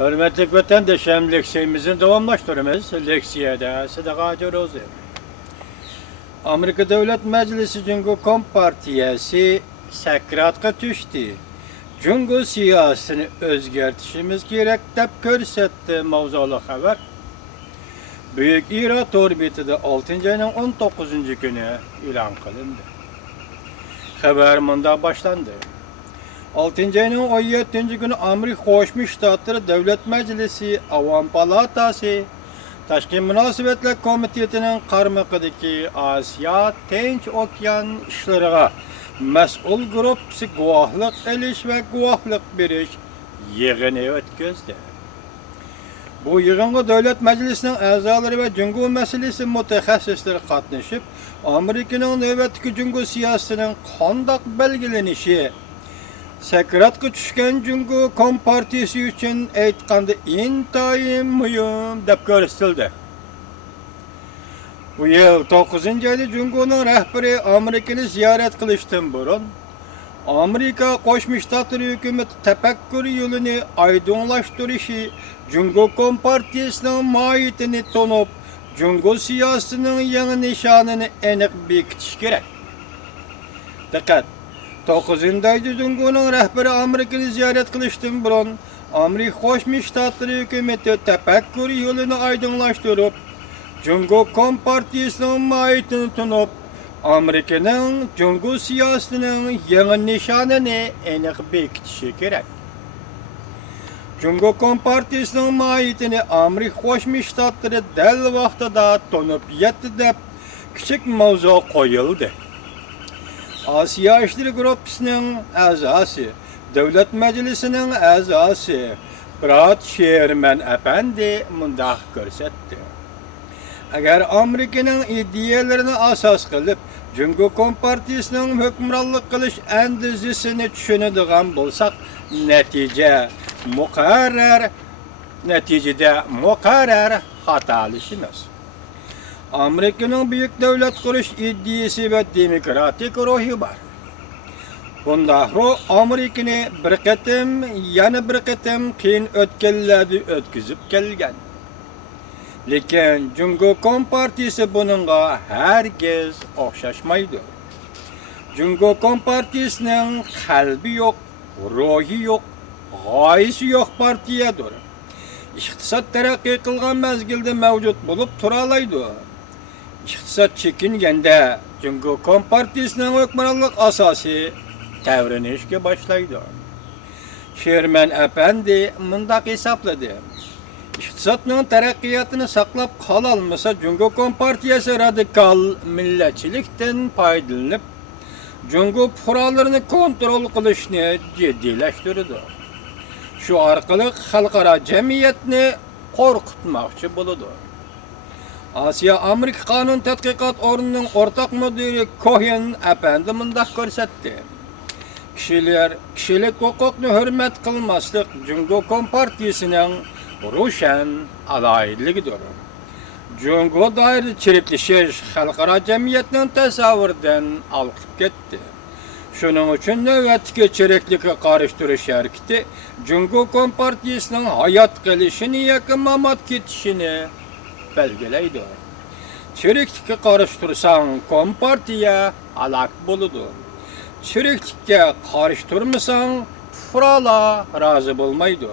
Hürmetli vatandaşım, leksiyemizin devamlaştırımız. Leksiyede Sadaka Rozi. Amerika Devlet Meclisi Cungo Kompartiyası sakratga düştü. Cungo siyasını özgertişimiz gerek dep görsetti mavzulu haber. Büyük İrat orbitide 6. ayının 19. günü ilan kılındı. Haber mında başlandı. 6. ayının 17. günü Amerika Koşmuş Ştatları Devlet Meclisi Avam Palatası Taşkın Münasebetler Komitetinin karmakıdaki Asya Tinç Okyan işlerine mesul grupsi guahlık eliş ve guahlık beriş yığını ötküzdü. Bu yığınga Devlet Meclisi'nin azaları ve Cungo meselesi mütehassisleri katlaşıp Amerika'nın nöbetki Cungo siyasetinin kandak belgelenişi sakratga düşken Cungo Kompartiyası için aytqanda intayim mühim dep görüstildi. Bu yıl 9. ayda Cungo'nun rehberi Amerika'nı ziyaret kılıştın burun. Amerika Koşmuş Ştatları hükümeti tefekkür yolunu aydınlaştırışı Cungo Kompartiyasının mahiyetini tonup Cungo siyasetinin yeni nişanını enik bekitiş gerek. Dikkat! 9. ayda Cungo'nun rehberi Amerika'nı ziyaret kılıştın burun. Amerika Koşmuş Ştatları hükümeti tefekkür yolunu aydınlaştırıp Cungo Kompartiyasının mahiyetini tonup Amerika'nın Cungo siyasetinin yeni nişanını enik bekitişi gerek. Cungo Kompartiyasının mahiyetini Amerika Koşmuş Ştatları del vaxtada tonup yetti dep küçük mavzu koyuldu. Asya İşleri Grupsu'nun azası, Devlet Meclisi'nin azası Brad Sherman Efendi mundaq görsetti. Eğer Amerika'nın iddialarını asas kılıp Cungo Kompartiyasının hükümranlık kılış endizisini düşünüdüğün bulsak neticede mukarrer hatalışımız. Amerika'nın büyük devlet kuruş iddiası ve demokratik ruhu var. Bunda ruh Amerika'nı bir kıtım, yana bir kıtım keyin ötkellerde ötküzüp gelgen. Lekin Cungo Kompartiyası bununla herkes okşaşmaydı. Cungo Kompartiyasının kalbi yok, ruhi yok, gayesi yok partiyadır. İktisat terakki kılgan mezgilde mevcut bulup turalaydı. İktisat çekingende Cungo Kompartiyasının hükümranlık asası devrenişke başlaydı. Sherman Efendi mundaq hesapladı. İktisatının terakkiyatını saklap kalalmasa Cungo Kompartiyası radikal milletçilikten faydalanıp Cungo fuqarolarını kontrol kılışını ciddileştirdi. Şu arkalık halkara cemiyetini korkutmakçı buludu. Asya Amerika Kanun Tedqiqat Ordu'nun ortak müdürü Cohen Efendi mundaq görsetti. Kişilik hukukunu hürmet kılmaslık Cungo Kompartiyasının ruşen adaylıgidir. Cungo dair çirikleşiş halkara cemiyetinin tasavvurdan alkıp gitti. Şunun için nöbetki çiriklikle karıştırış hareketi Cungo Kompartiyasının hayat gelişini yakınmamat gitişini belgeleydi. Çiriklikle karıştırsan Kompartiya alak buludu. Çiriklikle karıştırmasan furala razı bulmaydı.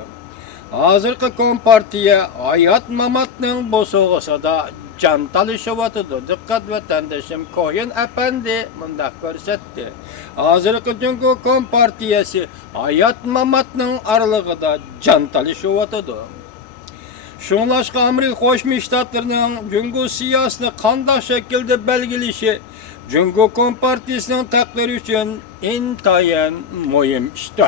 Hazırkı Kompartiya hayat mamatının bozuğusa da can talışıvatıdı. Dikkat vatandaşım Cohen Efendi mundaq görsetti. Hazırkı Cungo Kompartiyası hayat mamatının aralığında can talışıvatıdı. Şunlaşka Amerika Koşmuş Ştatlarının Cungo siyasetini kandak şekilde belgelişi Cungo Kompartiyasının takdiri için intayin mühim iştir.